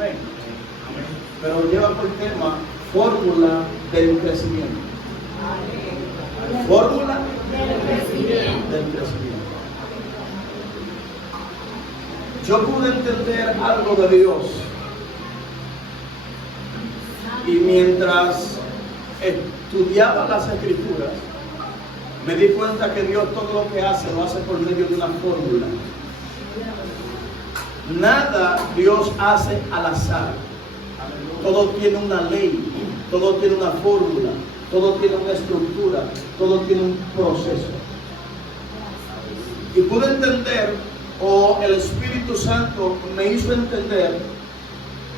Amén. Pero lleva por tema fórmula del crecimiento. Fórmula del crecimiento. Yo pude entender algo de Dios. Y mientras estudiaba las Escrituras, me di cuenta que Dios todo lo que hace, lo hace por medio de una fórmula. Nada Dios hace al azar. Todo tiene una ley, todo tiene una fórmula, todo tiene una estructura, todo tiene un proceso. Y pude entender, o el Espíritu Santo me hizo entender,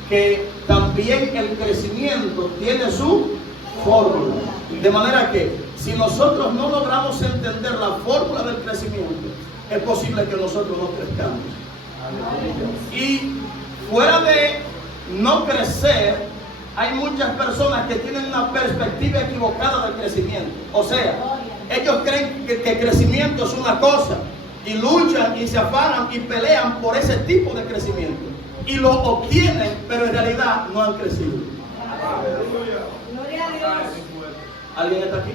que también el crecimiento tiene su fórmula. De manera que si nosotros no logramos entender la fórmula del crecimiento, es posible que nosotros no crezcamos. Y fuera de no crecer, hay muchas personas que tienen una perspectiva equivocada del crecimiento. O sea, ellos creen que crecimiento es una cosa y luchan y se afanan y pelean por ese tipo de crecimiento y lo obtienen, pero en realidad no han crecido. Gloria a Dios. ¿Alguien está aquí?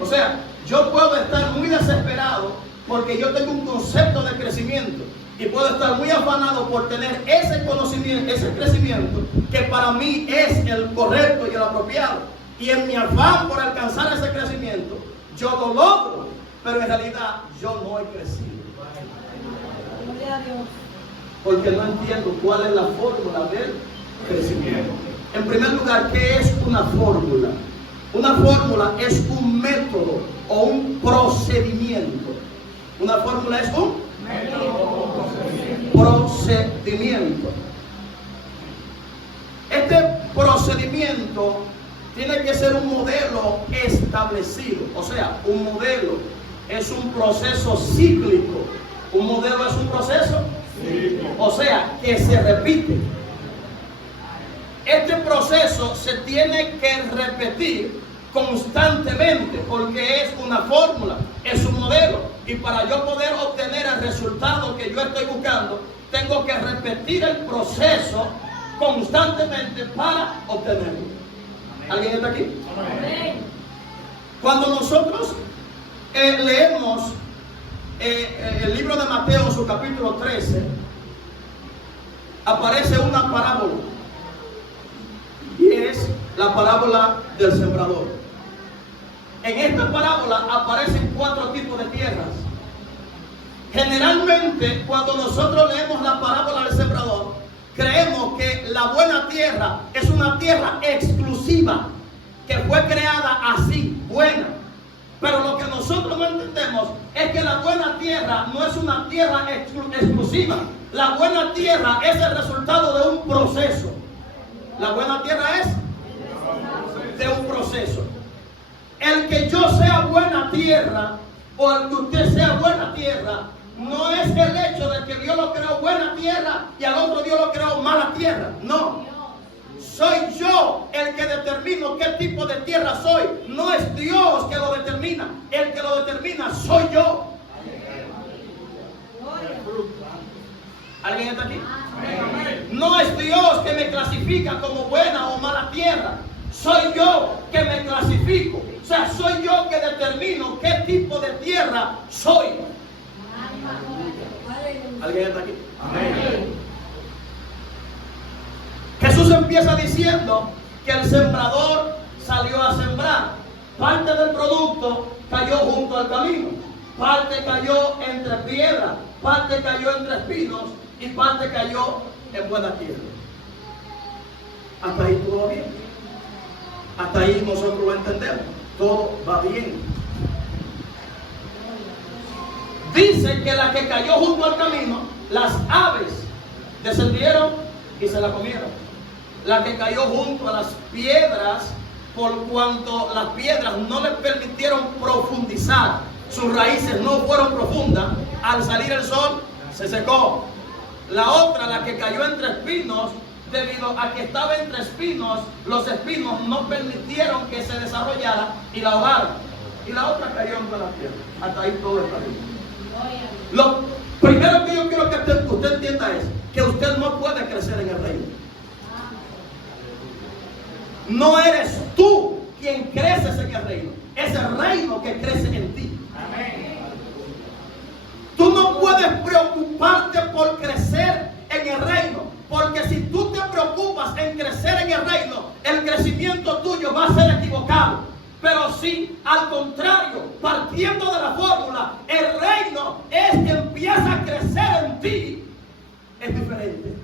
O sea, yo puedo estar muy desesperado porque yo tengo un concepto de crecimiento y puedo estar muy afanado por tener ese conocimiento, ese crecimiento que para mí es el correcto y el apropiado, y en mi afán por alcanzar ese crecimiento yo lo logro, pero en realidad yo no he crecido. Gloria a Dios. Porque no entiendo cuál es la fórmula del crecimiento. En primer lugar, ¿qué es una fórmula? Una fórmula es un método o un procedimiento. Una fórmula es un procedimiento. Este procedimiento tiene que ser un modelo establecido. O sea, un modelo es un proceso cíclico. Un modelo es un proceso, o sea, que se repite. Este proceso se tiene que repetir constantemente porque es una fórmula, es un modelo. Y para yo poder obtener el resultado que yo estoy buscando, tengo que repetir el proceso constantemente para obtenerlo. ¿Alguien está aquí? Amén. Cuando nosotros leemos el libro de Mateo, en su capítulo 13, aparece una parábola. Y es la parábola del sembrador. En esta parábola aparecen 4 tipos de tierras. Generalmente, cuando nosotros leemos la parábola del sembrador, creemos que la buena tierra es una tierra exclusiva, que fue creada así, buena. Pero lo que nosotros no entendemos es que la buena tierra no es una tierra exclusiva. La buena tierra es el resultado de un proceso. La buena tierra es de un proceso. El que yo sea buena tierra o el que usted sea buena tierra no es el hecho de que Dios lo creó buena tierra y al otro Dios lo creó mala tierra. No. Soy yo el que determino qué tipo de tierra soy. No es Dios que lo determina. El que lo determina soy yo. ¿Alguien está aquí? No es Dios que me clasifica como buena o mala tierra. Soy yo que me clasifico. O sea, soy yo que determino qué tipo de tierra soy. ¿Alguien está aquí? Amén. Jesús empieza diciendo que el sembrador salió a sembrar. Parte del producto cayó junto al camino, parte cayó entre piedras, parte cayó entre espinos y parte cayó en buena tierra. Hasta ahí todo va bien. Hasta ahí nosotros lo entendemos. Todo va bien. Dice que la que cayó junto al camino, las aves descendieron y se la comieron. La que cayó junto a las piedras, por cuanto las piedras no le permitieron profundizar, sus raíces no fueron profundas, al salir el sol se secó. La otra, la que cayó entre espinos, debido a que estaba entre espinos, los espinos no permitieron que se desarrollara y la ahogaron. Y la otra cayó en la tierra. Hasta ahí todo está bien. Lo primero que yo quiero que usted entienda es que usted no puede crecer en el reino. no eres tú quien creces en el reino, es el reino que crece en ti. Tú no puedes preocuparte por crecer en el reino, porque si tú te preocupas en crecer en el reino, el crecimiento tuyo va a ser equivocado. Pero si al contrario, partiendo de la fórmula, el reino es que empieza a crecer en ti, es diferente.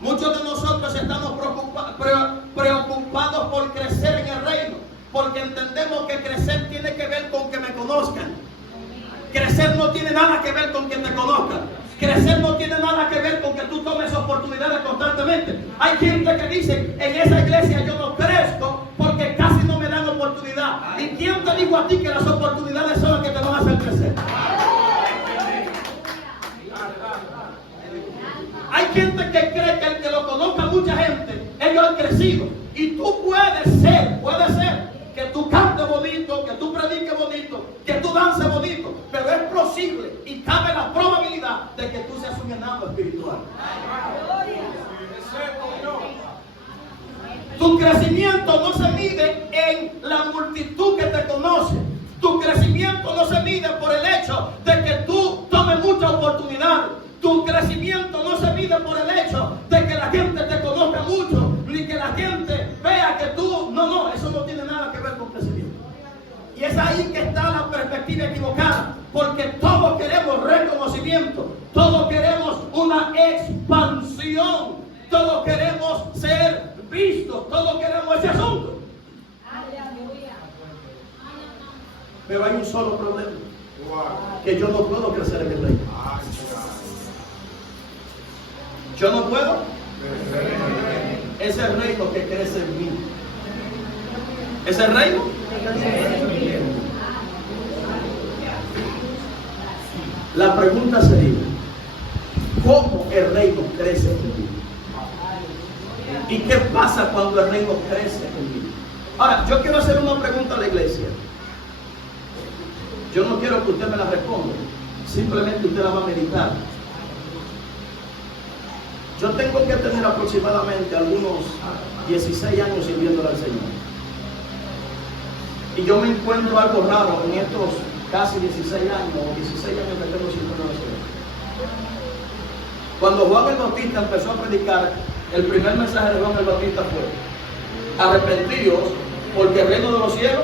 Muchos de nosotros estamos preocupados por crecer en el reino, porque entendemos que crecer tiene que ver con que me conozcan. Crecer no tiene nada que ver con que te conozcan. Crecer no tiene nada que ver con que tú tomes oportunidades constantemente. Hay gente que dice, en esa iglesia yo no crezco porque casi no me dan oportunidad. ¿Y quién te dijo a ti que las oportunidades son las que te van a hacer crecer? Hay gente que cree que el que lo conozca mucha gente, ellos han crecido. Y tú puedes ser que tú cantes bonito, que tú prediques bonito, que tú dances bonito, pero es posible y cabe la probabilidad de que tú seas un enano espiritual. Tu crecimiento no se mide en la multitud que te conoce. Tu crecimiento no se mide por el hecho de que tú tomes mucha oportunidad. Tu crecimiento no se mide por el hecho de que la gente te conozca mucho, ni que la gente vea que tú... No, eso no tiene nada que ver con crecimiento. Y es ahí que está la perspectiva equivocada, porque todos queremos reconocimiento, todos queremos una expansión, todos queremos ser vistos, todos queremos ese asunto. Pero hay un solo problema, que yo no puedo crecer en el reino. Yo no puedo. Es el reino que crece en mí. ¿Es el reino? La pregunta sería, ¿cómo el reino crece en mí? ¿Y qué pasa cuando el reino crece en mí? Ahora, yo quiero hacer una pregunta a la iglesia. Yo no quiero que usted me la responda, simplemente usted la va a meditar. Yo tengo que tener aproximadamente algunos 16 años sirviéndole al Señor. Y yo me encuentro algo raro en estos casi 16 años o 16 años que tengo sirviendo al Señor. Cuando Juan el Bautista empezó a predicar, el primer mensaje de Juan el Bautista fue: arrepentíos, porque el reino de los cielos.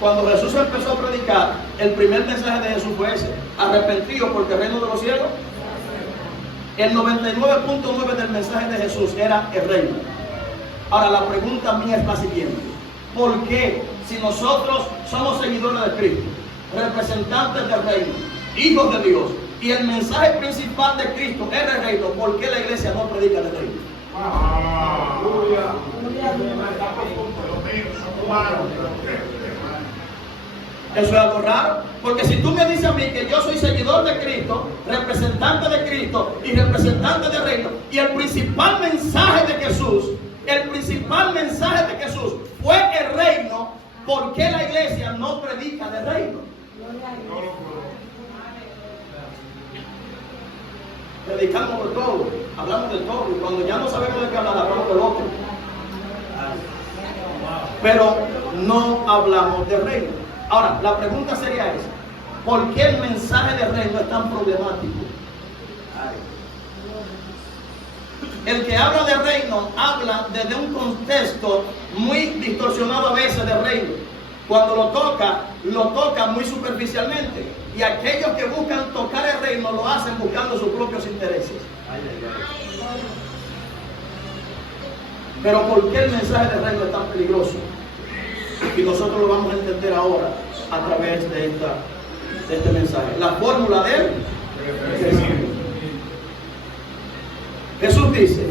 Cuando Jesús empezó a predicar, el primer mensaje de Jesús fue ese: arrepentíos, porque el reino de los cielos. El 99.9 del mensaje de Jesús era el reino. Ahora la pregunta mía es la siguiente: ¿por qué, si nosotros somos seguidores de Cristo, representantes del reino, hijos de Dios, y el mensaje principal de Cristo es el reino, por qué la iglesia no predica el reino? Eso es algo raro, porque si tú me dices a mí que yo soy seguidor de Cristo, representante de Cristo y representante del reino, y el principal mensaje de Jesús fue el reino, ¿por qué la iglesia no predica del reino? Predicamos de todo, hablamos de todo, y cuando ya no sabemos de qué hablar, hablamos del otro. Pero no hablamos del reino. Ahora, la pregunta sería esa: ¿por qué el mensaje del reino es tan problemático? El que habla del reino habla desde un contexto muy distorsionado a veces del reino. Cuando lo toca muy superficialmente. Y aquellos que buscan tocar el reino lo hacen buscando sus propios intereses. Pero ¿por qué el mensaje del reino es tan peligroso? Y nosotros lo vamos a entender ahora a través de este mensaje. La fórmula del crecimiento. Jesús dice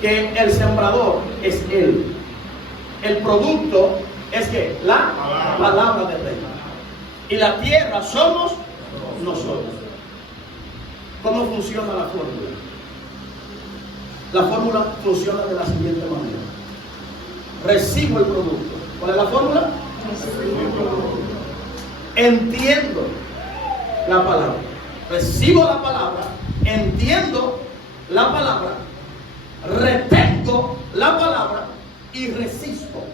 que el sembrador es Él. El producto es que la palabra del reino. Y la tierra somos nosotros. ¿Cómo funciona la fórmula? La fórmula funciona de la siguiente manera: recibo el producto. ¿Cuál es la fórmula? Entiendo la palabra. Recibo la palabra, entiendo la palabra retengo la palabra y resisto.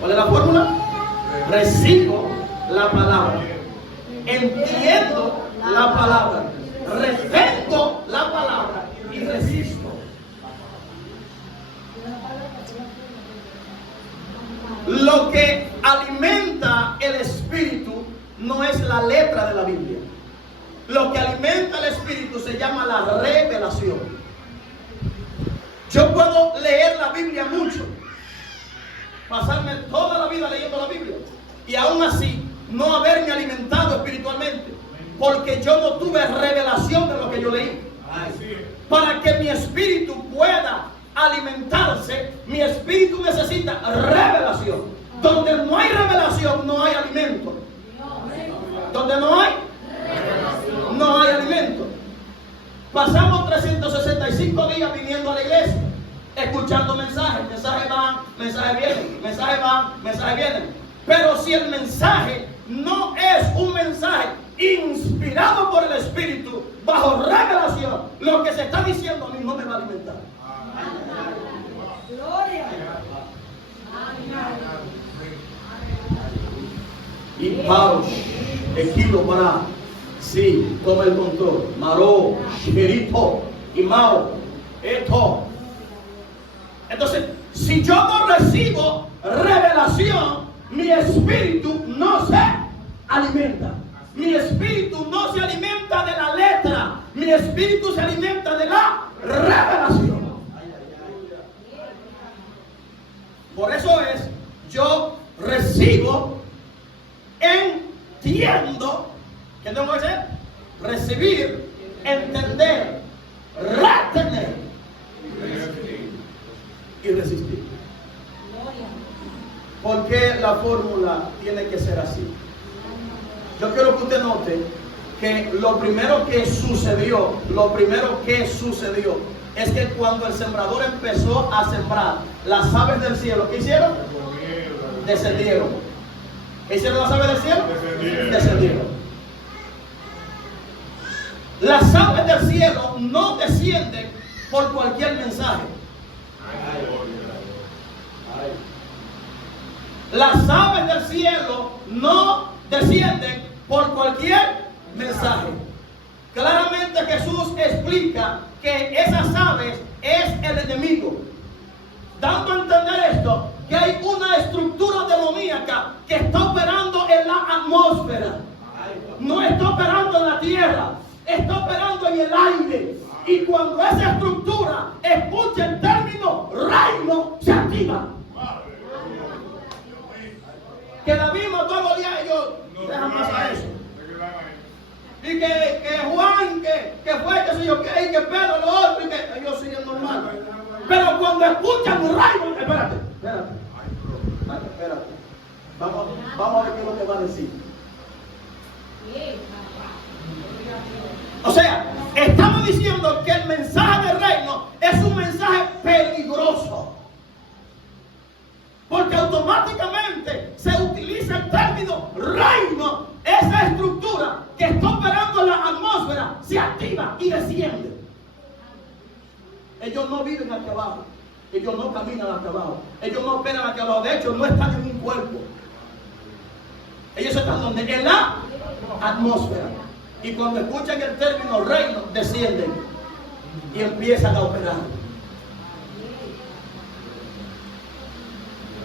¿Cuál es la fórmula? Recibo la palabra, entiendo la palabra, retengo la palabra y resisto. Lo que alimenta el espíritu no es la letra de la Biblia. Lo que alimenta el espíritu se llama la revelación. Yo puedo leer la Biblia mucho, pasarme toda la vida leyendo la Biblia y aún así no haberme alimentado espiritualmente, porque yo no tuve revelación de lo que yo leí. Para que mi espíritu pueda alimentarse, mi espíritu necesita revelación. Donde no hay revelación, no hay alimento. Donde no hay revelación, no hay alimento. Pasamos 365 días viniendo a la iglesia, escuchando mensajes. Mensajes van, mensajes vienen, mensajes van, mensajes vienen. Pero si el mensaje no es un mensaje inspirado por el Espíritu, bajo revelación, lo que se está diciendo a mí no me va a alimentar. Gloria. Y Paush, equilo para, sí, toma el control. Maró, Shigerito, y Mao, esto. Entonces, si yo no recibo revelación, mi espíritu no se alimenta. Mi espíritu no se alimenta de la letra. Mi espíritu se alimenta de la revelación. Por eso es, yo recibo, entiendo. ¿Qué tengo que hacer? Recibir, entender, retener y resistir. ¿Por qué la fórmula tiene que ser así? Yo quiero que usted note que lo primero que sucedió es que cuando el sembrador empezó a sembrar, las aves del cielo, ¿qué hicieron? Descendieron. ¿Qué hicieron las aves del cielo? Descendieron. Las aves del cielo no descienden por cualquier mensaje. Las aves del cielo no descienden por cualquier mensaje. Claramente Jesús explica que esas aves es el enemigo, dando a entender esto, que hay una estructura demoníaca que está operando en la atmósfera. No está operando en la tierra, está operando en el aire. Y cuando esa estructura escucha el término reino, se activa. Que David mató a Goliat y yo, déjame pasar eso. Y que Juan, que fue, que sé yo, que Pedro, lo otro, y que ellos siguen normal. Pero cuando escuchan un reino, espérate. Vamos a ver qué es lo que va a decir. O sea, estamos diciendo que el mensaje del reino es un mensaje peligroso. Porque automáticamente se utiliza el término reino. Esa estructura que está operando en la atmósfera se activa y desciende. Ellos no viven aquí abajo. Ellos no caminan aquí abajo. Ellos no operan aquí abajo. De hecho, no están en un cuerpo. Ellos están donde? En la atmósfera. Y cuando escuchan el término reino, descienden y empiezan a operar.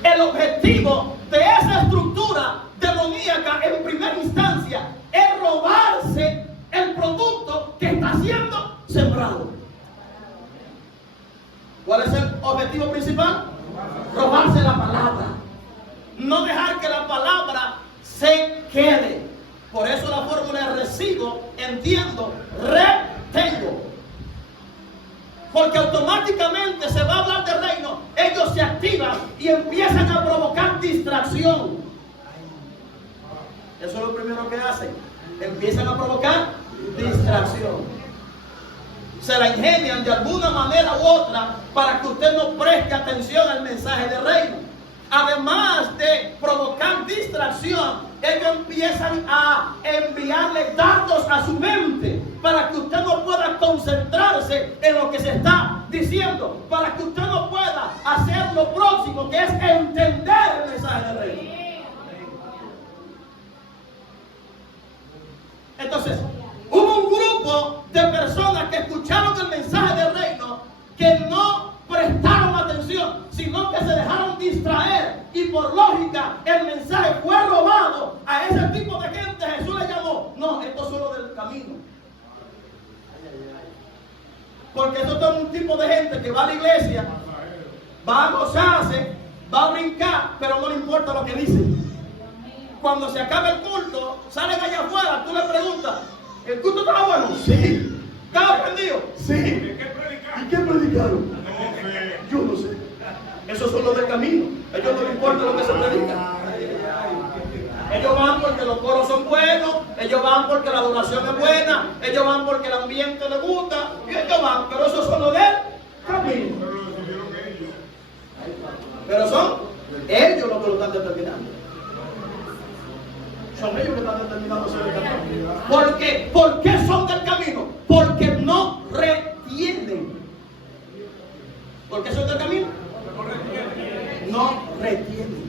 El objetivo de esa estructura demoníaca en primera instancia es robarse el producto que está siendo sembrado. ¿Cuál es el objetivo principal? Robarse la palabra. No dejar que la palabra se quede. Por eso la fórmula es recibo, entiendo, retengo. Porque automáticamente se va a hablar de reino, ellos se activan y empiezan a provocar distracción. Eso es lo primero que hacen. Empiezan a provocar distracción. Se la ingenian de alguna manera u otra para que usted no preste atención al mensaje de reino. Además de provocar distracción, ellos empiezan a enviarle datos a su mente para que usted no pueda concentrarse en lo que se está diciendo, para que usted no pueda hacer lo próximo, que es entender el mensaje del reino. Entonces, hubo un grupo de personas que escucharon el mensaje del reino, que no prestaron atención, sino que se dejaron distraer, y por lógica el mensaje fue robado. A ese tipo de gente Jesús le llamó: no, esto es solo del camino. Porque esto es un tipo de gente que va a la iglesia, va a gozarse, va a brincar, pero no le importa lo que dicen. Cuando se acaba el culto, salen allá afuera, tú le preguntas: ¿el culto estaba bueno? Sí. ¿Estaba prendido? Sí. ¿Y qué predicaron? Yo no sé. Esos son los del camino. A ellos no les importa lo que se predica. Ellos van porque los coros son buenos, ellos van porque la adoración es buena, ellos van porque el ambiente les gusta, y ellos van, pero esos son los del camino. Pero son ellos los que lo están determinando. Son ellos que están determinando ser del camino. ¿Por qué son del camino? Porque no retienen. ¿Por qué son del camino? No retienen.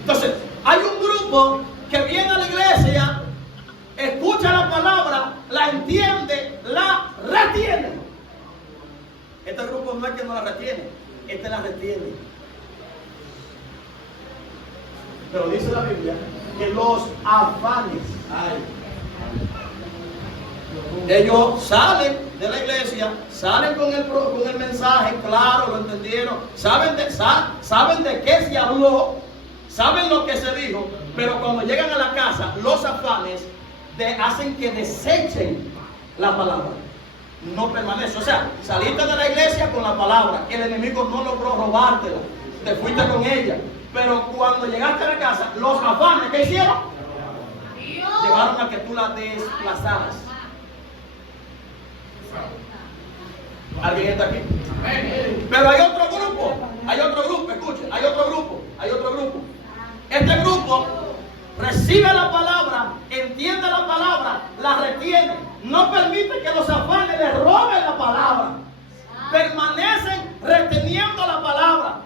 Entonces, hay un grupo que viene a la iglesia, escucha la palabra, la entiende, la retiene. Este grupo no es que no la retiene, este la retiene. Pero dice la Biblia que los afanes, ellos salen de la iglesia, salen con el mensaje, claro, lo entendieron, saben de qué se habló, saben lo que se dijo, pero cuando llegan a la casa, los afanes hacen que desechen la palabra. No permanece. O sea, saliste de la iglesia con la palabra, el enemigo no logró robártela, te fuiste con ella, pero cuando llegaste a la casa, los afanes, ¿qué hicieron? Llevaron a que tú la desplazaras. ¿Alguien está aquí? Pero hay otro grupo, escuchen, hay otro grupo. Este grupo recibe la palabra, entiende la palabra, la retiene, no permite que los afanes le roben la palabra, permanecen reteniendo la palabra.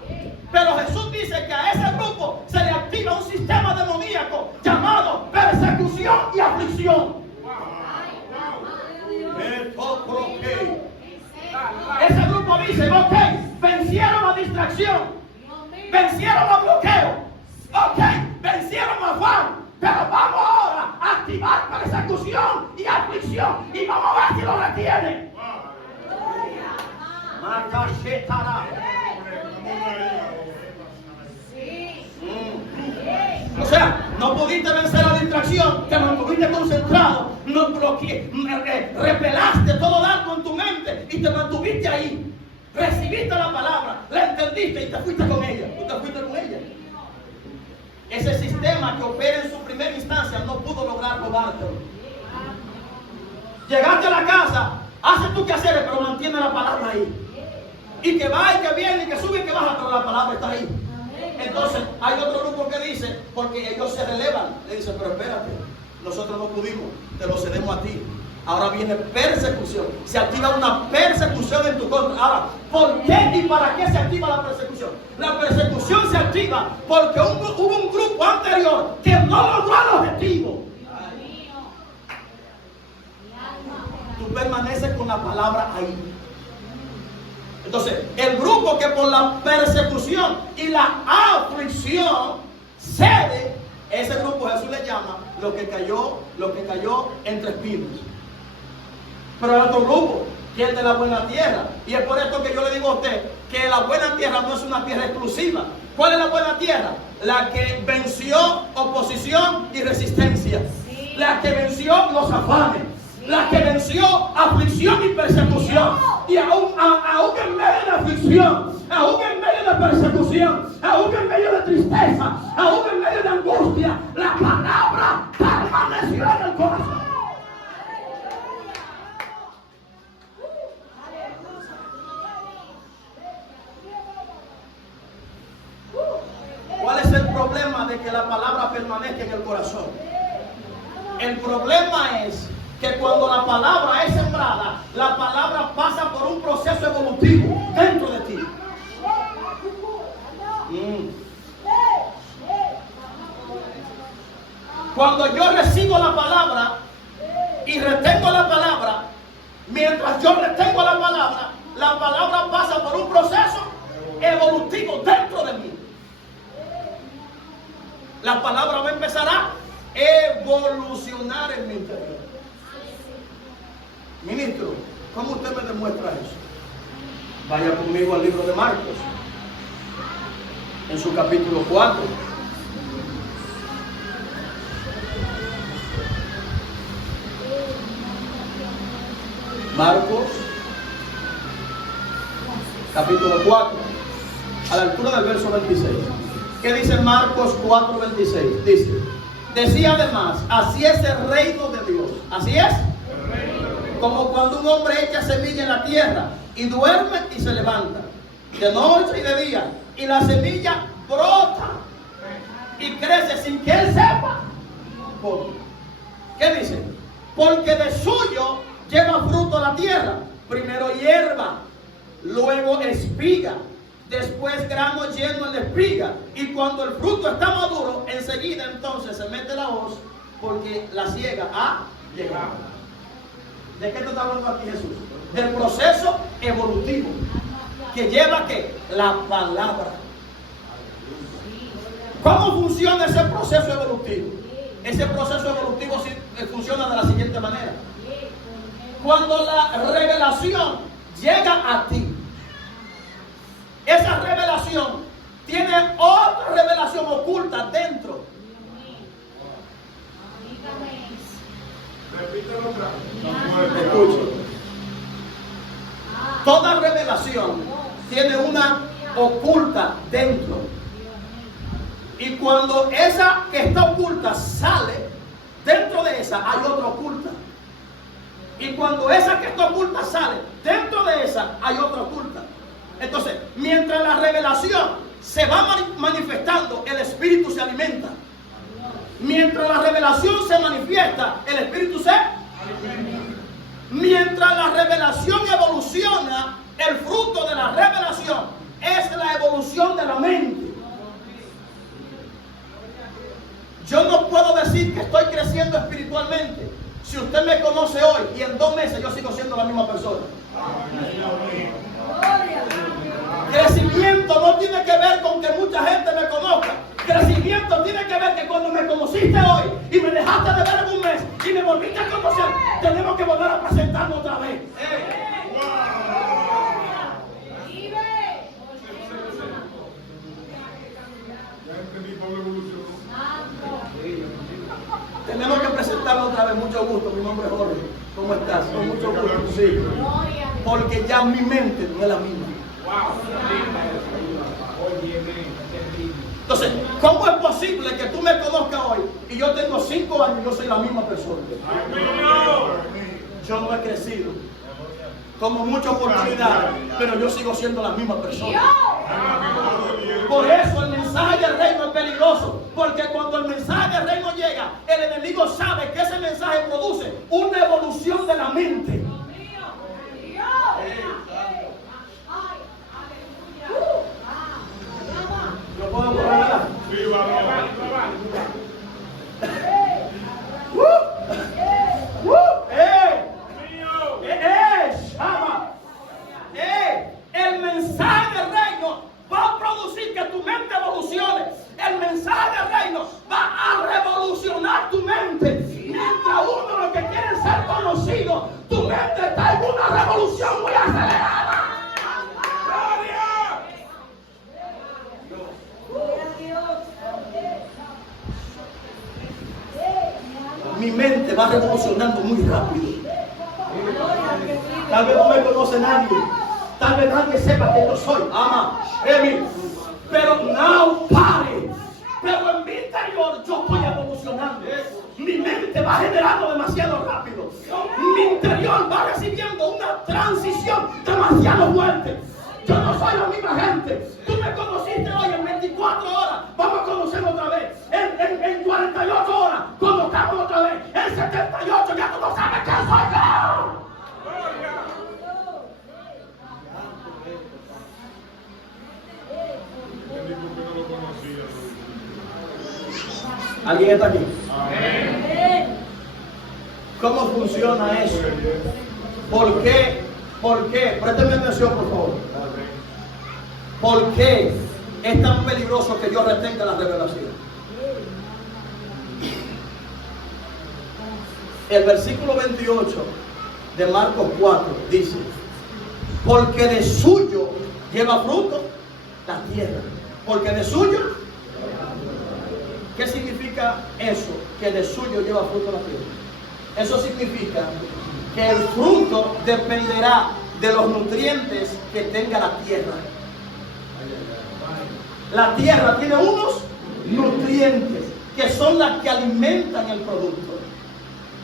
Pero Jesús dice que a ese grupo se le activa un sistema demoníaco llamado persecución y aflicción. Ese grupo dice: ok, vencieron la distracción, vencieron los bloqueos, ok, vencieron a afán, pero vamos ahora a activar persecución y aflicción y vamos a ver si lo retienen. O sea, no pudiste vencer la distracción, te mantuviste concentrado, no repelaste todo dardo en tu mente y te mantuviste ahí. Recibiste la palabra, la entendiste y te fuiste con ella. Tú te fuiste con ella. Ese sistema que opera en su primera instancia no pudo lograr robártelo. Llegaste a la casa, haces tus quehaceres, pero mantiene la palabra ahí. Y que va y que viene y que sube y que baja, pero la palabra está ahí. Entonces hay otro grupo que dice, porque ellos se relevan, le dicen: pero espérate, nosotros no pudimos, te lo cedemos a ti. Ahora viene persecución, se activa una persecución en tu contra. Ahora, ¿por qué y para qué se activa la persecución? La persecución se activa porque hubo un grupo anterior que no logró el objetivo. Tú permaneces con la palabra ahí. Entonces, el grupo que por la persecución y la aflicción cede, ese grupo Jesús le llama lo que cayó entre espinos. Pero hay otro grupo, que es el de la buena tierra. Y es por esto que yo le digo a usted que la buena tierra no es una tierra exclusiva. ¿Cuál es la buena tierra? La que venció oposición y resistencia. Sí. La que venció los afanes. Sí. La que venció aflicción y persecución. Y aún en medio de aflicción, aún en medio de persecución, aún en medio de tristeza, aún en medio de angustia, la palabra permaneció en el corazón. ¿Cuál es el problema El problema es que cuando la palabra es sembrada, la palabra pasa por un proceso evolutivo dentro de ti. Cuando yo recibo la palabra y retengo la palabra, mientras yo retengo la palabra pasa por un proceso evolutivo dentro de mí. La palabra va a empezar a evolucionar en mi interior. Ministro, ¿cómo usted me demuestra eso? Vaya conmigo al libro de Marcos, en su capítulo 4. Marcos, capítulo 4, a la altura del verso 26. ¿Qué dice Marcos 4, 26? Dice, decía además, así es el reino de Dios. Así es. Como cuando un hombre echa semilla en la tierra y duerme y se levanta, de noche y de día, y la semilla brota y crece sin que él sepa por qué. ¿Qué dice? Porque de suyo lleva fruto la tierra, primero hierba, luego espiga, después grano lleno en la espiga, y cuando el fruto está maduro, enseguida entonces se mete la hoz, porque la siega ha llegado. ¿De qué te está hablando aquí Jesús? Del proceso evolutivo que lleva ¿qué? La palabra. ¿Cómo funciona ese proceso evolutivo? Ese proceso evolutivo funciona de la siguiente manera. Cuando la revelación llega a ti, esa revelación tiene otra revelación oculta dentro. Escucha. Toda revelación tiene una oculta dentro. Y cuando esa que está oculta sale, dentro de esa hay otra oculta. Y cuando esa que está oculta sale, dentro de esa hay otra oculta. Entonces, mientras la revelación se va manifestando, el espíritu se alimenta. Mientras la revelación se manifiesta, el espíritu se alimenta. Mientras la revelación evoluciona, el fruto de la revelación es la evolución de la mente. Yo no puedo decir que estoy creciendo espiritualmente si usted me conoce hoy y en 2 meses yo sigo siendo la misma persona. Crecimiento no tiene que ver con que mucha gente me conozca. Crecimiento tiene que ver que cuando me conociste hoy y me dejaste de ver en 1 mes y me volviste a conocer, tenemos que volver a presentarnos otra vez. Tenemos que presentarnos otra vez. Mucho gusto, mi nombre es Jorge. ¿Cómo estás? Con mucho gusto, sí. Porque ya mi mente no es la misma. Entonces, ¿cómo es posible que tú me conozcas hoy y yo tengo 5 años y yo soy la misma persona? Yo no he crecido. Tomo muchas oportunidades, pero yo sigo siendo la misma persona. Por eso el mensaje del reino es peligroso, porque cuando el mensaje del reino llega, el enemigo sabe que ese mensaje produce una evolución de la mente. ¿Lo puedo correr? El mensaje del reino va a producir que tu mente evolucione. El mensaje del reino va a revolucionar tu mente. Mientras uno lo que quiere ser conocido, tu mente está en una revolución muy acelerada. Mi mente va revolucionando muy rápido. Tal vez no me conoce nadie. Tal vez nadie sepa que yo soy. Pero no pare. Pero en mi interior yo estoy evolucionando. Mi mente va generando demasiado rápido. Mi interior va recibiendo una transición demasiado fuerte. Yo no soy la misma gente. Tú me conociste hoy en 24 horas. Vamos a conocerlo otra vez. En 48 horas. Conozcamos otra vez. En ¿Alguien está aquí? Amén. ¿Cómo funciona eso? ¿Por qué? ¿Por qué? Présteme atención, por favor. ¿Por qué es tan peligroso que yo retenga la revelación? El versículo 28 de Marcos 4 dice: porque de suyo lleva fruto la tierra. Porque de suyo. ¿Qué significa eso? Que de suyo lleva fruto la tierra. Eso significa que el fruto dependerá de los nutrientes que tenga la tierra. La tierra tiene unos nutrientes que son las que alimentan el producto.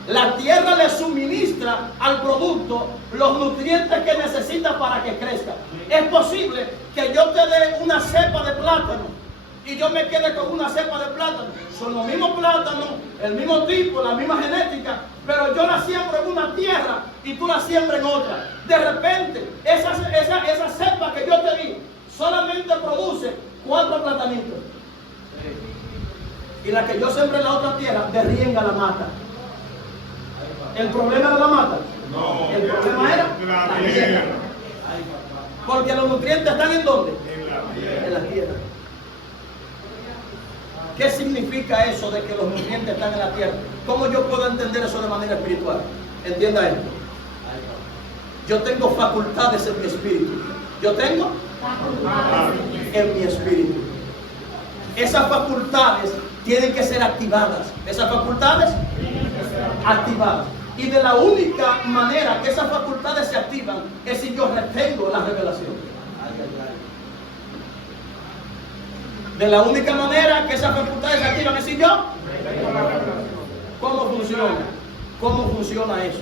La tierra le suministra al producto los nutrientes que necesita para que crezca. Es posible que yo te dé una cepa de plátano y yo me quede con una cepa de plátano. Son los mismos plátanos, el mismo tipo, la misma genética, pero yo la siembro en una tierra y tú la siembras en otra. De repente, esa cepa que yo te di solamente produce 4 platanitos. Y la que yo sembré en la otra tierra, derrienga la mata. ¿El problema era la mata? No. El problema era la tierra. Porque los nutrientes están ¿en dónde? En la tierra. ¿Qué significa eso de que los nutrientes están en la tierra? ¿Cómo yo puedo entender eso de manera espiritual? Entienda esto. Yo tengo facultades en mi espíritu. Yo tengo en mi espíritu. Esas facultades tienen que ser activadas. Esas facultades activadas. Y de la única manera que esas facultades se activan es si yo retengo la revelación. De la única manera que esas facultades se activan es si yo. ¿Cómo funciona? ¿Cómo funciona eso?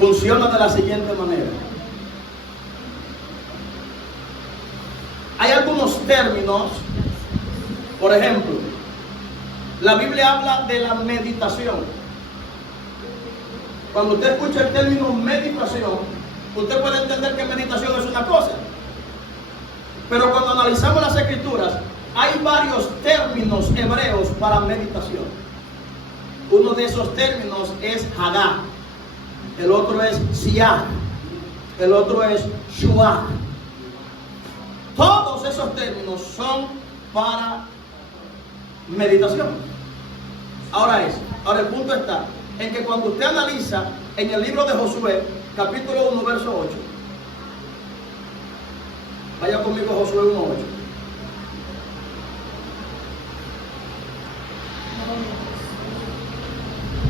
Funciona de la siguiente manera. Hay algunos términos, por ejemplo, la Biblia habla de la meditación. Cuando usted escucha el término meditación, usted puede entender que meditación es una cosa. Pero cuando analizamos las escrituras, hay varios términos hebreos para meditación. Uno de esos términos es Hagá, el otro es Siah, el otro es Shuah. Todos esos términos son para meditación. Ahora el punto está en que cuando usted analiza en el libro de Josué, capítulo 1, verso 8. Vaya conmigo, Josué 1, 8.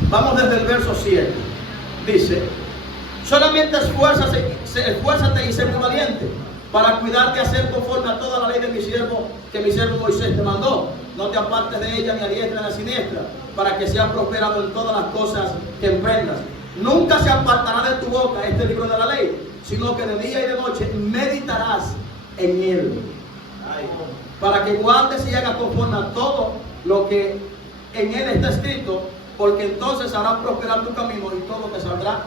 Vamos desde el verso 7. Dice: solamente esfuérzate y sé muy valiente para cuidar de hacer conforme a toda la ley de mi siervo, que mi siervo Moisés te mandó. No te apartes de ella ni a diestra ni a siniestra, para que seas prosperado en todas las cosas que emprendas. Nunca se apartará de tu boca este libro de la ley, sino que de día y de noche meditarás en él, para que guardes y hagas conforme a todo lo que en él está escrito, porque entonces hará prosperar tu camino y todo te saldrá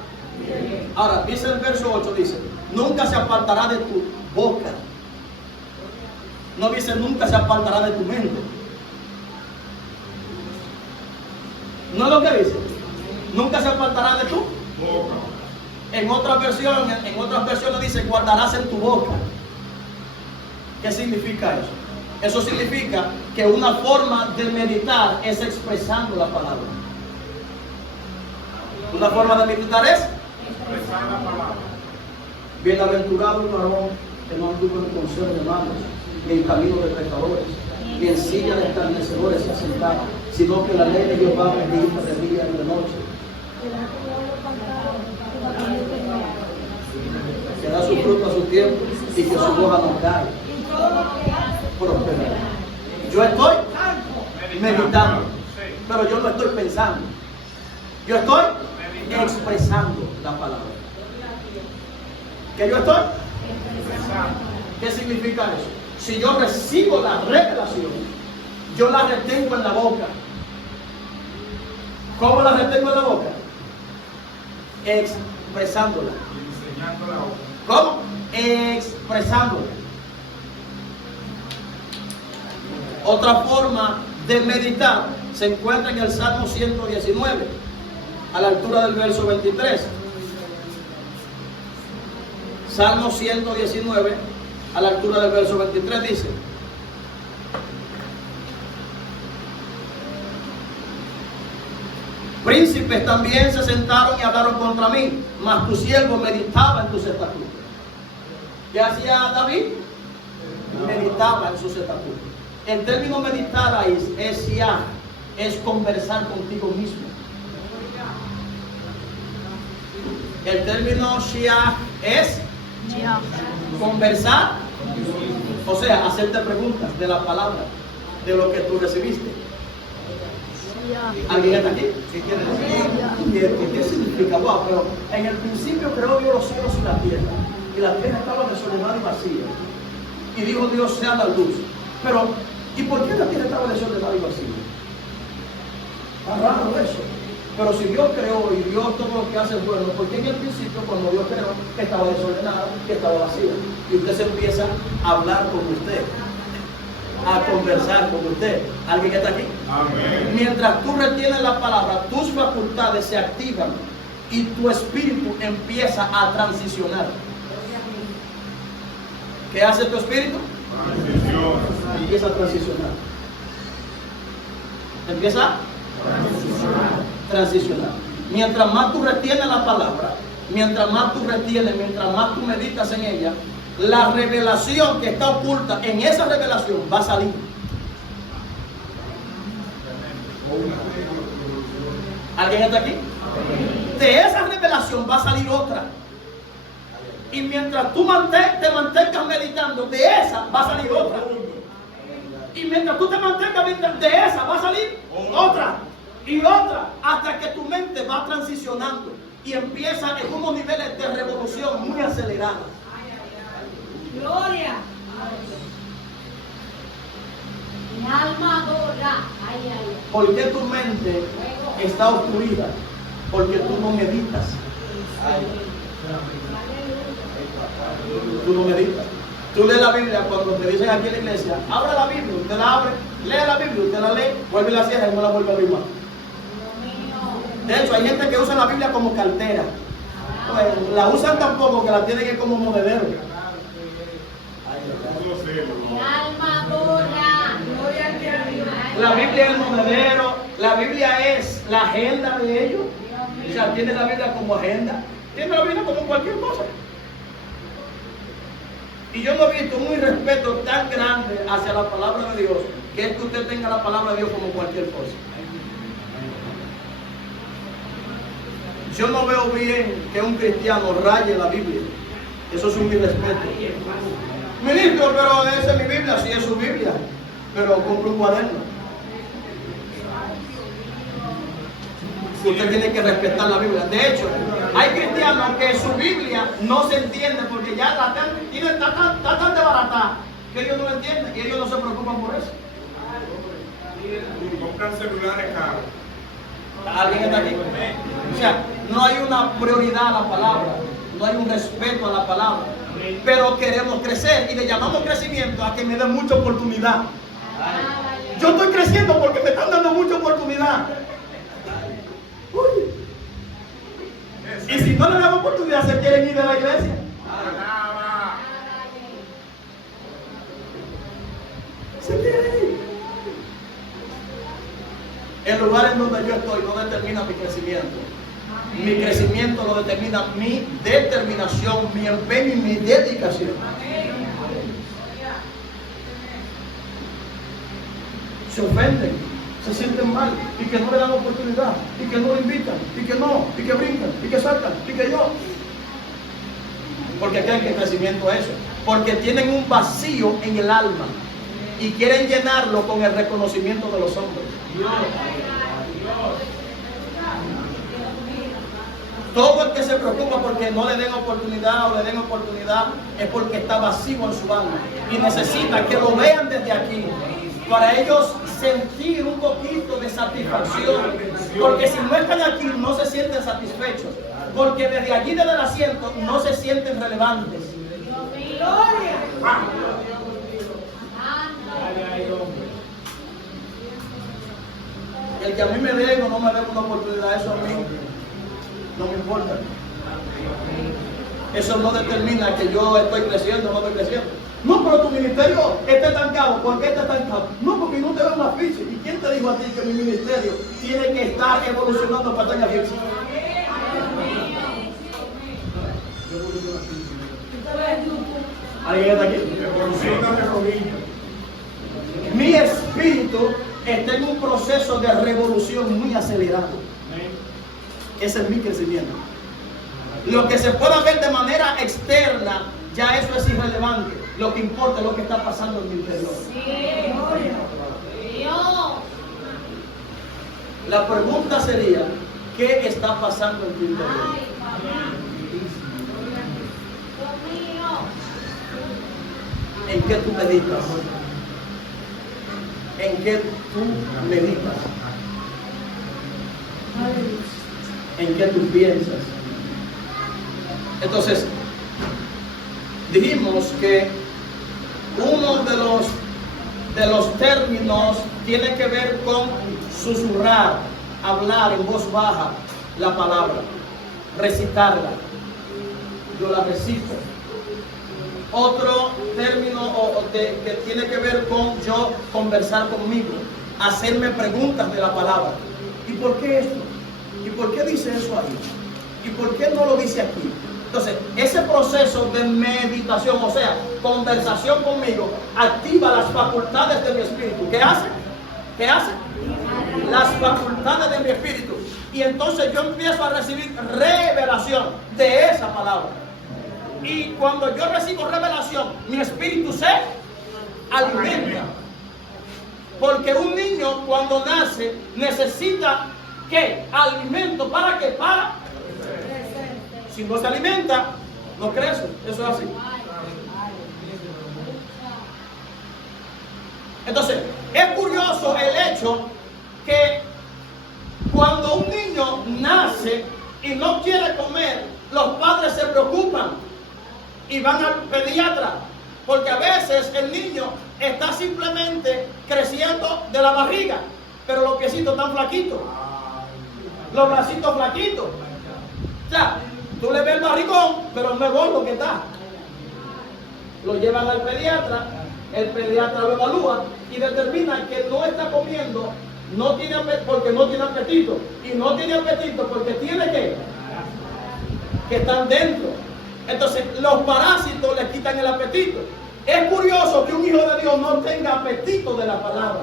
bien. Ahora, dice el verso 8, dice: nunca se apartará de tu boca. No dice nunca se apartará de tu mente. No es lo que dice. Nunca se apartará de tu boca. En otras versiones dice: guardarás en tu boca. ¿Qué significa eso? Eso significa que una forma de meditar es expresando la palabra. Una forma de meditar es expresar la palabra. Bienaventurado el varón que no anduvo en consejo de malos, ni en camino de pecadores, ni en silla de escarnecedores se sentaba, sino que la ley de Jehová medita de día y de noche. Que da su fruto a su tiempo y que su hoja no cae. Prosperará. Yo estoy meditando, pero yo no estoy pensando. Yo estoy expresando la palabra. ¿Qué yo estoy? ¿Qué significa eso? Si yo recibo la revelación, yo la retengo en la boca. ¿Cómo la retengo en la boca? Expresándola. Enseñándola a otros. ¿Cómo? Expresándolo. Otra forma de meditar se encuentra en el Salmo 119, a la altura del verso 23. Salmo 119, a la altura del verso 23 dice: príncipes también se sentaron y hablaron contra mí, mas tu siervo meditaba en tus estatutos. ¿Qué hacía David? Meditaba en sus estatutos. El término meditar ahí es ya, es conversar contigo mismo. El término shia es conversar, o sea, hacerte preguntas de la palabra, de lo que tú recibiste. ¿Alguien está aquí? ¿Qué quiere decir? ¿Qué significa? Wow, pero en el principio creó Dios los cielos y la tierra, y la tierra estaba desordenada y vacía. Y dijo Dios, sea la luz. Pero, ¿y por qué la tierra estaba desordenada y vacía? Está raro eso. Pero si Dios creó y Dios todo lo que hace es bueno, ¿por qué en el principio cuando Dios creó estaba desordenada y estaba vacía? Y usted se empieza a hablar con usted, a conversar con usted. ¿Alguien que está aquí? Amén. Mientras tú retienes la palabra, tus facultades se activan y tu espíritu empieza a transicionar. ¿Qué hace tu espíritu? Transición. Empieza a transicionar. Empieza a transicionar. Mientras más tú retienes la palabra, mientras más tú retienes, mientras más tú meditas en ella, la revelación que está oculta en esa revelación va a salir. ¿Alguien está aquí? De esa revelación va a salir otra. Y mientras tú te mantengas meditando, de esa va a salir otra. Y mientras tú te mantengas meditando, de esa va a salir otra. Y otra, hasta que tu mente va transicionando y empieza en unos niveles de revolución muy acelerados. Gloria. Mi alma adora. Ay, ay. ¿Por qué tu mente está obstruida? Porque tú no meditas. Tú no meditas. Tú lees la Biblia cuando te dicen aquí en la iglesia, abra la Biblia, usted la abre, lee la Biblia, usted la lee, vuelve y la cierra y no la vuelve a abrir más. De hecho, hay gente que usa la Biblia como cartera. Pues, la usan tan poco que la tienen como monedero. Mi alma adora. Gloria al que arriba. La Biblia es el monedero, la Biblia es la agenda de ellos. O sea, tiene la Biblia como agenda, tiene la Biblia como cualquier cosa. Y yo no he visto un irrespeto tan grande hacia la palabra de Dios, que es que usted tenga la palabra de Dios como cualquier cosa. Yo no veo bien que un cristiano raye la Biblia. Eso es un irrespeto. Ministro, pero esa es mi Biblia, sí es su Biblia, pero compre un cuaderno. Usted tiene que respetar la Biblia. De hecho, hay cristianos que su Biblia no se entiende porque ya está tan desbaratada que ellos no lo entienden y ellos no se preocupan por eso. Compran celulares caros. ¿Alguien está aquí? O sea, no hay una prioridad a la palabra, no hay un respeto a la palabra, pero queremos crecer y le llamamos crecimiento a que me den mucha oportunidad. Yo estoy creciendo porque me están dando mucha oportunidad. Uy. Y si no le dan oportunidad, se quieren ir de la iglesia. Se quieren ir. El lugar en donde yo estoy no determina mi crecimiento. Mi crecimiento lo determina mi determinación, mi empeño y mi dedicación. Se ofenden, se sienten mal y que no le dan oportunidad y que no le invitan y que no, y que brincan y que saltan y que yo. Porque creen que el crecimiento es eso. Porque tienen un vacío en el alma y quieren llenarlo con el reconocimiento de los hombres. Todo el que se preocupa porque no le den oportunidad o le den oportunidad es porque está vacío en su alma y necesita que lo vean desde aquí para ellos sentir un poquito de satisfacción, porque si no están aquí no se sienten satisfechos. Porque desde allí, desde el asiento, no se sienten relevantes. El que a mí me den o no me den una oportunidad, eso a mí no me importa. Eso no determina que yo estoy creciendo o no estoy creciendo. No, pero tu ministerio está estancado. ¿Por qué está estancado? No, porque no te da una ficha. ¿Y quién te dijo a ti que mi ministerio tiene que estar evolucionando para tener ficha? ¿Alguien está aquí? Mi espíritu está en un proceso de revolución muy acelerado. Ese es mi crecimiento. Lo que se pueda ver de manera externa, ya eso es irrelevante. Lo que importa es lo que está pasando en mi interior. La pregunta sería, ¿qué está pasando en tu interior? ¿En qué tú meditas? ¿En qué tú meditas? ¿En qué tú piensas? Entonces, dijimos que uno de los términos tiene que ver con susurrar, hablar en voz baja la palabra, recitarla. Yo la recito. Otro término que tiene que ver con yo conversar conmigo, hacerme preguntas de la palabra. ¿Y por qué esto? ¿Y por qué dice eso ahí? ¿Y por qué no lo dice aquí? Entonces, ese proceso de meditación, o sea, conversación conmigo, activa las facultades de mi espíritu. ¿Qué hace? ¿Qué hace? Las facultades de mi espíritu. Y entonces yo empiezo a recibir revelación de esa palabra. Y cuando yo recibo revelación, mi espíritu se alimenta. Porque un niño cuando nace necesita ¿qué? Alimento. ¿Para qué? Para. Si no se alimenta, no crece. Eso es así. Entonces, es curioso el hecho que cuando un niño nace y no quiere comer, los padres se preocupan y van al pediatra, porque a veces el niño está simplemente creciendo de la barriga, pero los piecitos están flaquitos, los bracitos flaquitos. O sea, tú le ves el barrigón, pero no es gordo que está. Lo llevan al pediatra, el pediatra lo evalúa y determina que no está comiendo, no tiene porque no tiene apetito, y no tiene apetito porque tiene que están dentro. Entonces los parásitos le quitan el apetito. Es curioso que un hijo de Dios no tenga apetito de la palabra.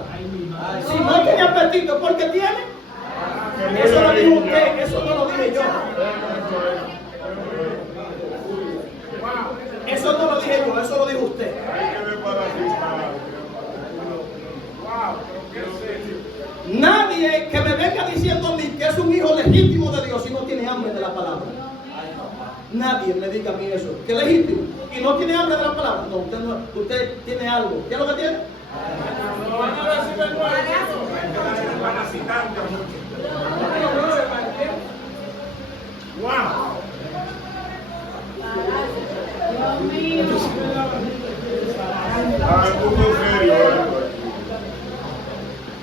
Si no tiene apetito, ¿por qué tiene? Eso lo dijo usted, eso no lo dije yo. Eso no lo dije yo, eso lo dijo usted. Nadie que me venga diciendo a mí que es un hijo legítimo de Dios y no tiene hambre de la palabra. Nadie me diga a mí eso, que es legítimo y no tiene hambre de la palabra. No, usted tiene algo. ¿Qué es lo que tiene?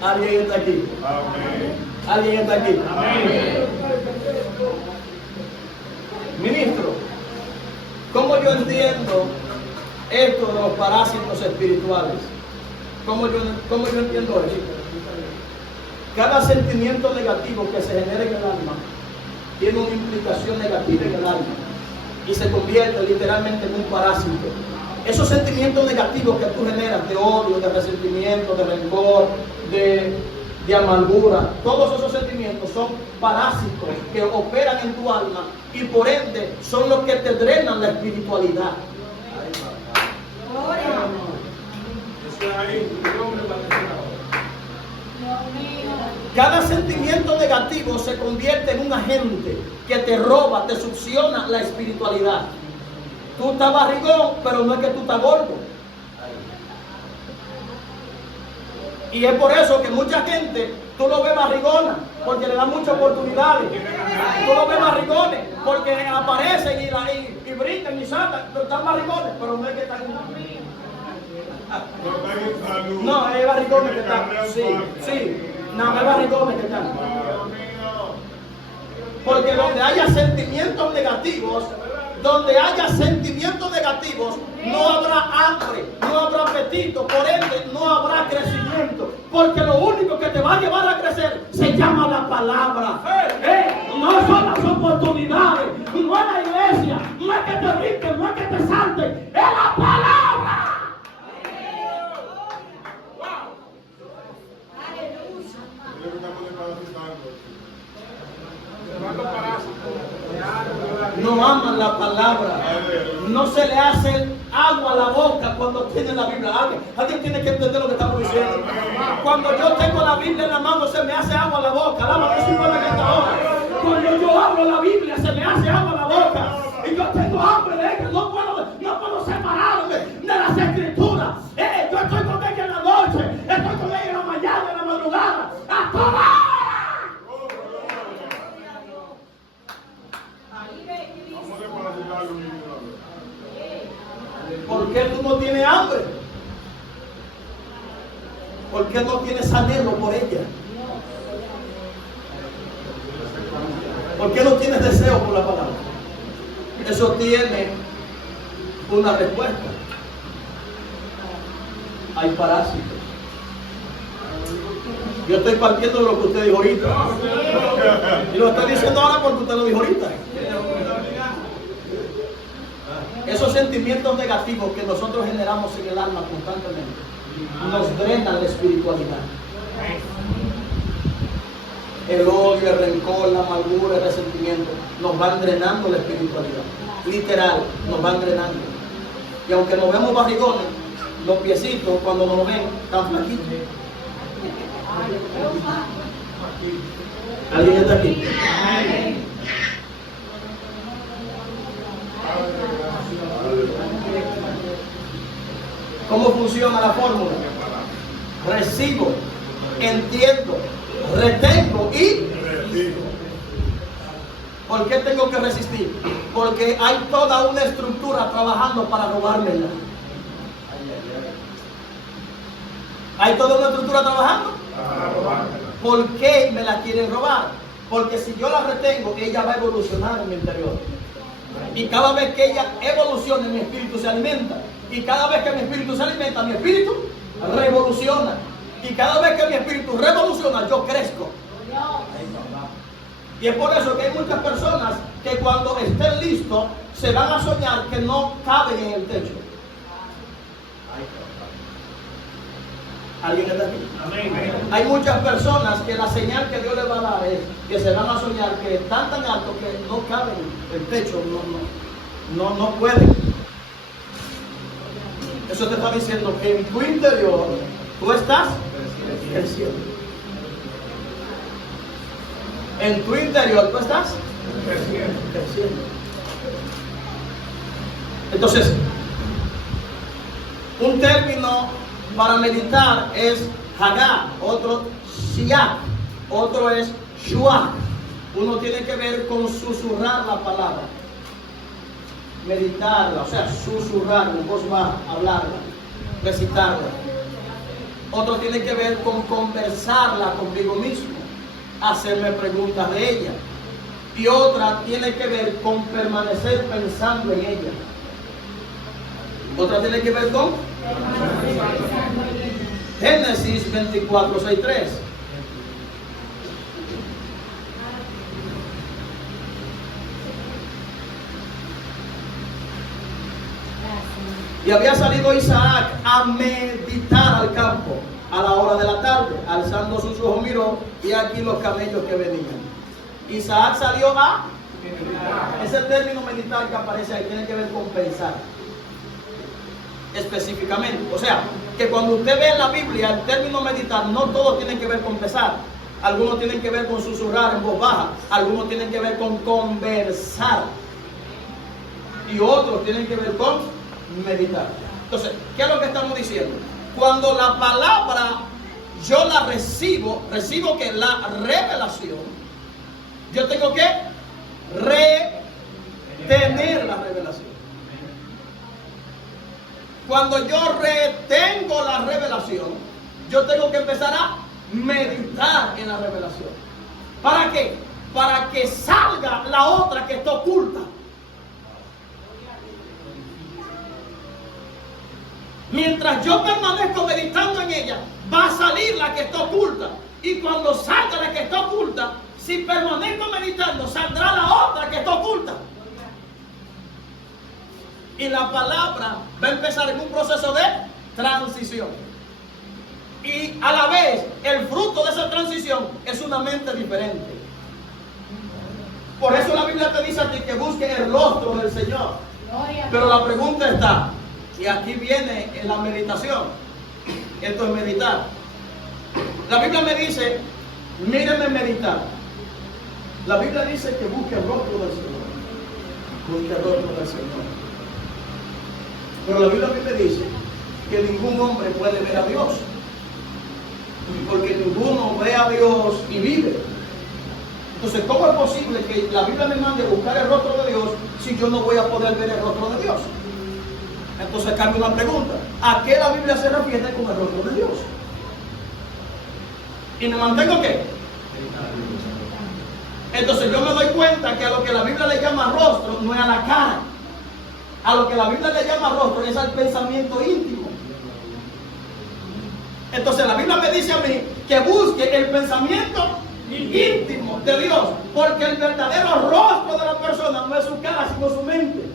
Alguien está aquí. Alguien está aquí. Ministro, ¿cómo yo entiendo esto de los parásitos espirituales? ¿Cómo yo entiendo eso? Cada sentimiento negativo que se genera en el alma tiene una implicación negativa en el alma y se convierte literalmente en un parásito. Esos sentimientos negativos que tú generas de odio, de resentimiento, de rencor, de amargura, todos esos sentimientos son parásitos que operan en tu alma y por ende son los que te drenan la espiritualidad. Cada sentimiento negativo se convierte en un agente que te roba, te succiona la espiritualidad. Tú estás barrigón, pero no es que tú estás gordo. Y es por eso que mucha gente, tú lo ves barrigona, porque le dan muchas oportunidades. Tú lo ves barrigones, porque aparecen y brincan y saltan, pero están barrigones, pero no es que están no, es barrigones que están. Sí, no, es barrigones que están. Porque donde haya sentimientos negativos, no habrá hambre, no habrá apetito, por ende no habrá crecimiento. Porque lo único que te va a llevar a crecer se llama la palabra. No son las oportunidades, no es la iglesia, no es que te brinquen, no es que te salten, es la palabra. No aman la palabra. No se le hace agua a la boca cuando tiene la Biblia. Alguien tiene que entender lo que estamos diciendo. Cuando yo tengo la Biblia en la mano se me hace agua a la boca. Alaba Dios en esta hora. Cuando yo abro la Biblia se me hace agua a la boca. Y yo tengo hambre de ella. No puedo separarme de las escrituras. Yo estoy con ella en la noche. Estoy con ella en la mañana, en la madrugada. A toda hora. ¿Por qué tú no tienes hambre? ¿Por qué no tienes anhelo por ella? ¿Por qué no tienes deseo por la palabra? Eso tiene una respuesta. Hay parásitos. Yo estoy partiendo de lo que usted dijo ahorita. Y lo estoy diciendo ahora porque usted lo dijo ahorita. Esos sentimientos negativos que nosotros generamos en el alma constantemente nos drenan la espiritualidad. El odio, el rencor, la amargura, el resentimiento nos van drenando la espiritualidad. Literal, nos van drenando. Y aunque nos vemos barrigones, los piecitos cuando nos ven tan flaquitos. ¿Alguien está aquí? ¿Cómo funciona la fórmula? Recibo, entiendo, retengo y resisto. ¿Por qué tengo que resistir? Porque hay toda una estructura trabajando para robármela. ¿Hay toda una estructura trabajando? ¿Por qué me la quieren robar? Porque si yo la retengo, ella va a evolucionar en mi interior. Y cada vez que ella evoluciona, mi espíritu se alimenta. Y cada vez que mi espíritu se alimenta, mi espíritu revoluciona. Y cada vez que mi espíritu revoluciona, yo crezco. Y es por eso que hay muchas personas que cuando estén listos, se van a soñar que no caben en el techo. ¿Alguien está aquí? Amén. Hay muchas personas que la señal que Dios les va a dar es que se van a soñar que están tan alto que no caben en el techo, no pueden. Eso te está diciendo que en tu interior tú estás creciendo. En tu interior tú estás creciendo. Entonces, un término para meditar es Hagá, otro Shiak, otro es Shuach. Uno tiene que ver con susurrar la palabra, meditarla, o sea, susurrar en voz baja, hablarla, recitarla. Otro tiene que ver con conversarla conmigo mismo, hacerme preguntas de ella. Y otra tiene que ver con permanecer pensando en ella. Otra tiene que ver con Génesis 24, 6, 3. Y había salido Isaac a meditar al campo a la hora de la tarde. Alzando sus ojos miró y aquí los camellos que venían. Isaac salió a meditar. Ese término meditar que aparece ahí tiene que ver con pensar. Específicamente, o sea, que cuando usted ve en la Biblia el término meditar, no todo tiene que ver con pensar. Algunos tienen que ver con susurrar en voz baja, algunos tienen que ver con conversar y otros tienen que ver con meditar. Entonces, ¿qué es lo que estamos diciendo? Cuando la palabra yo la recibo que la revelación, yo tengo que retener la revelación. Cuando yo retengo la revelación, yo tengo que empezar a meditar en la revelación. ¿Para qué? Para que salga la otra que está oculta. Mientras yo permanezco meditando en ella, va a salir la que está oculta. Y cuando salga la que está oculta, si permanezco meditando, saldrá la otra que está oculta. Y la palabra va a empezar en un proceso de transición. Y a la vez, el fruto de esa transición es una mente diferente. Por eso la Biblia te dice a ti que busques el rostro del Señor. Pero la pregunta está, y aquí viene en la meditación. Esto es meditar. La Biblia me dice, míreme meditar. La Biblia dice que busque el rostro del Señor. Busque el rostro del Señor. Pero la Biblia me dice que ningún hombre puede ver a Dios. Porque ninguno ve a Dios y vive. Entonces, ¿cómo es posible que la Biblia me mande a buscar el rostro de Dios si yo no voy a poder ver el rostro de Dios? Entonces cambio una pregunta. ¿A qué la Biblia se refiere con el rostro de Dios? ¿Y me mantengo qué? Entonces yo me doy cuenta que a lo que la Biblia le llama rostro no es a la cara. A lo que la Biblia le llama rostro es al pensamiento íntimo. Entonces la Biblia me dice a mí que busque el pensamiento íntimo de Dios, porque el verdadero rostro de la persona no es su cara, sino su mente.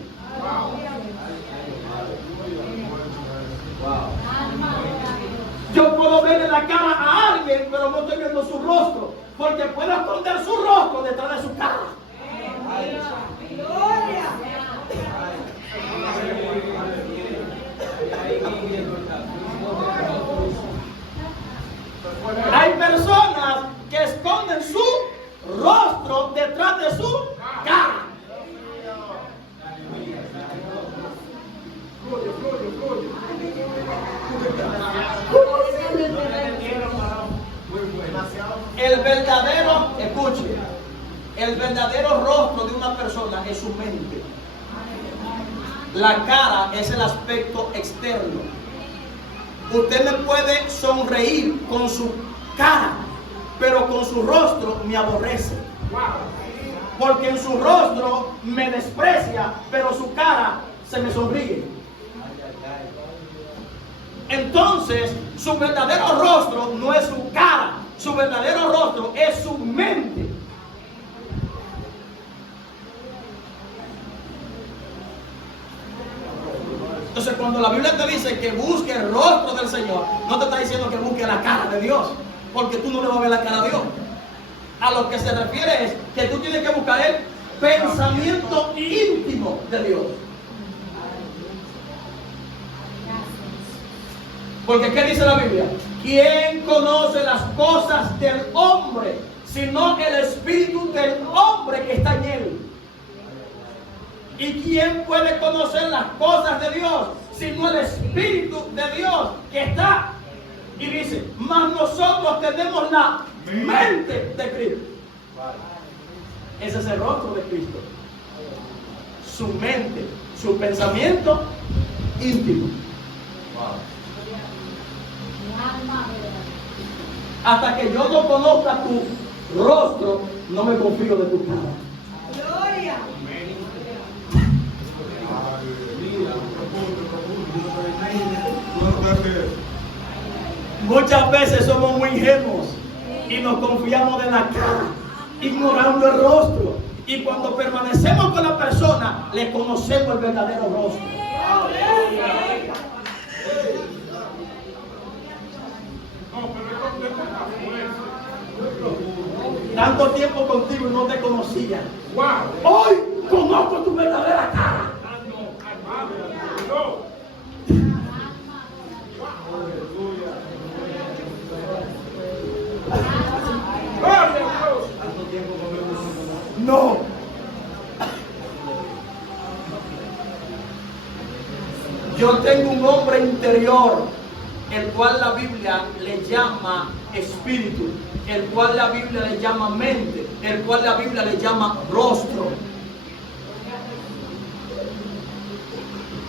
Yo puedo ver en la cara a alguien, pero no estoy viendo su rostro, porque puedo esconder su rostro detrás de su cara. Hay personas que esconden su rostro detrás de su cara. El verdadero, escuche, el verdadero rostro de una persona es su mente. La cara es el aspecto externo. Usted me puede sonreír con su cara, pero con su rostro me aborrece. Porque en su rostro me desprecia, pero su cara se me sonríe. Entonces, su verdadero rostro no es su cara, su verdadero rostro es su mente. Entonces, cuando la Biblia te dice que busque el rostro del Señor, no te está diciendo que busque la cara de Dios, porque tú no le vas a ver la cara a Dios. A lo que se refiere es que tú tienes que buscar el pensamiento íntimo de Dios. Porque ¿qué dice la Biblia? ¿Quién conoce las cosas del hombre, sino el espíritu del hombre que está en él? ¿Y quién puede conocer las cosas de Dios, sino el espíritu de Dios que está? Y dice, mas nosotros tenemos la mente de Cristo. Ese es el rostro de Cristo. Su mente, su pensamiento íntimo. Hasta que yo no conozca tu rostro, no me confío de tu cara. Gloria. Muchas veces somos muy ingenuos y nos confiamos de la cara, ignorando el rostro. Y cuando permanecemos con la persona, le conocemos el verdadero rostro. Tanto tiempo contigo y no te conocía. Hoy conozco tu verdadera cara. No. Yo tengo un hombre interior el cual la Biblia le llama espíritu, el cual la Biblia le llama mente, el cual la Biblia le llama rostro.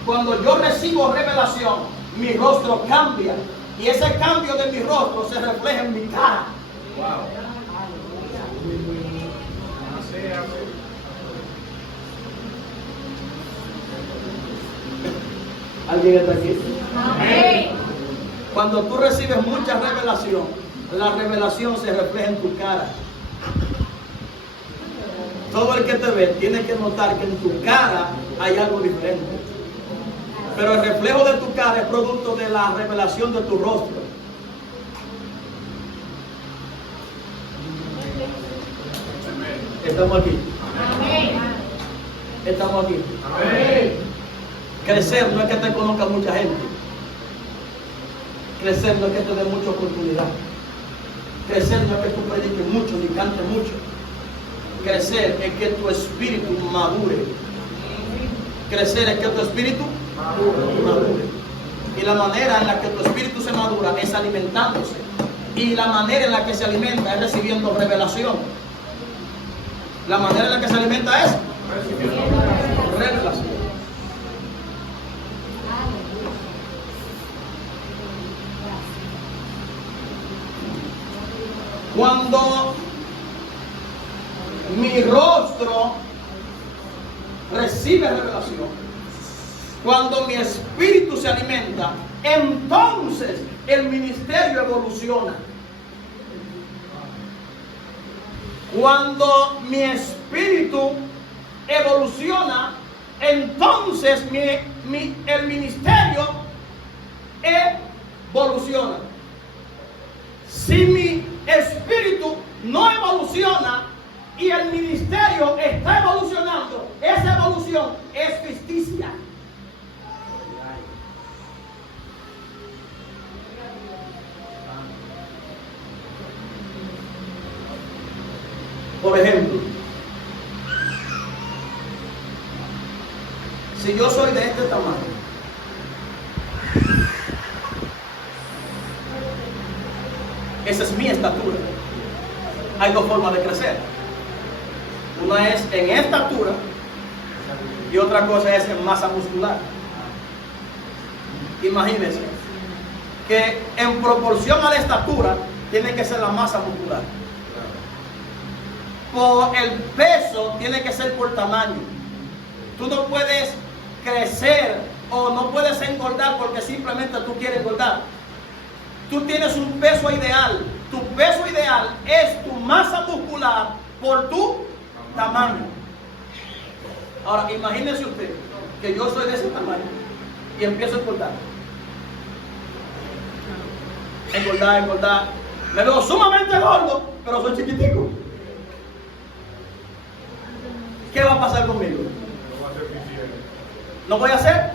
Cuando yo recibo revelación, mi rostro cambia y ese cambio de mi rostro se refleja en mi cara. Wow. ¿Alguien está aquí? Amén. Cuando tú recibes mucha revelación, la revelación se refleja en tu cara. Todo el que te ve tiene que notar que en tu cara hay algo diferente. Pero el reflejo de tu cara es producto de la revelación de tu rostro. Estamos aquí. Amén. Estamos aquí. Amén. Crecer no es que te conozca mucha gente. Crecer no es que te dé mucha oportunidad. Crecer no es que tú prediques mucho ni cantes mucho. Crecer es que tu espíritu madure. Crecer es que tu espíritu madure. Y la manera en la que tu espíritu se madura es alimentándose. Y la manera en la que se alimenta es recibiendo revelación. La manera en la que se alimenta es revelación. Cuando mi rostro recibe revelación, cuando mi espíritu se alimenta, entonces el ministerio evoluciona. Cuando mi espíritu evoluciona, entonces el ministerio evoluciona. Si mi espíritu no evoluciona y el ministerio está evolucionando, esa evolución es ficticia. Por ejemplo, si yo soy de este tamaño, esa es mi estatura. Hay dos formas de crecer. Una es en estatura y otra cosa es en masa muscular. Imagínense que en proporción a la estatura tiene que ser la masa muscular. Por el peso tiene que ser por tamaño. Tú no puedes crecer o no puedes engordar porque simplemente tú quieres engordar. Tú tienes un peso ideal. Tu peso ideal es tu masa muscular por tu tamaño. Ahora, imagínese usted que yo soy de ese tamaño y empiezo a engordar. Engordar. Me veo sumamente gordo, pero soy chiquitico. ¿Qué va a pasar conmigo? ¿No voy a ser?